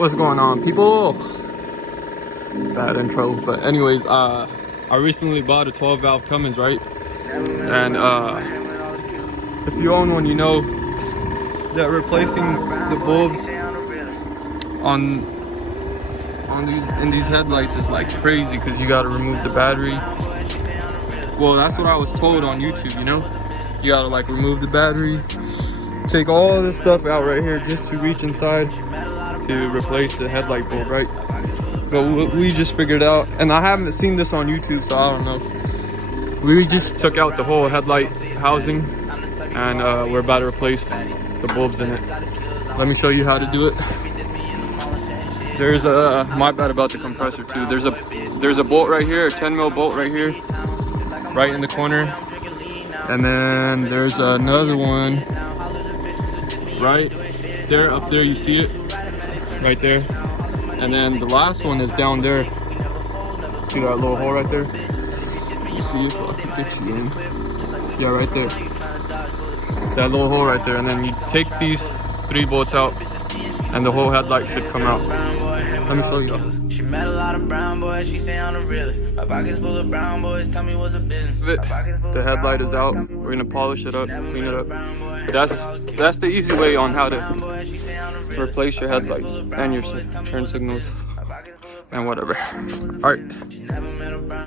What's going on, people? Bad intro, but anyways, I recently bought a 12 valve Cummins, right? And if you own one, you know that replacing the bulbs on these headlights is like crazy, because you got to remove the battery. Well, that's what I was told on YouTube, you know? You got to like remove the battery, take all this stuff out right here just to reach inside to replace the headlight bulb, right? But we just figured out, and I haven't seen this on YouTube, so I don't know. We just took out the whole headlight housing, and we're about to replace the bulbs in it. Let me show you how to do it. There's a, my bad about the compressor too. There's a bolt right here, a 10 mil bolt right here, right in the corner. And then there's another one right there, up there, you see it? Right there. And then the last one is down there. See that little hole right there? You see if I can get you in. Yeah, right there. That little hole right there. And then you take these 3 bolts out and the whole headlight should come out. Let me show you. She met a lot of brown boys, she say I'm the realest. My pockets full of brown boys, tell me what's a business. The headlight is out. We're gonna polish it up, clean it up. But that's the easy way on how to replace your headlights and your turn signals and whatever. All right.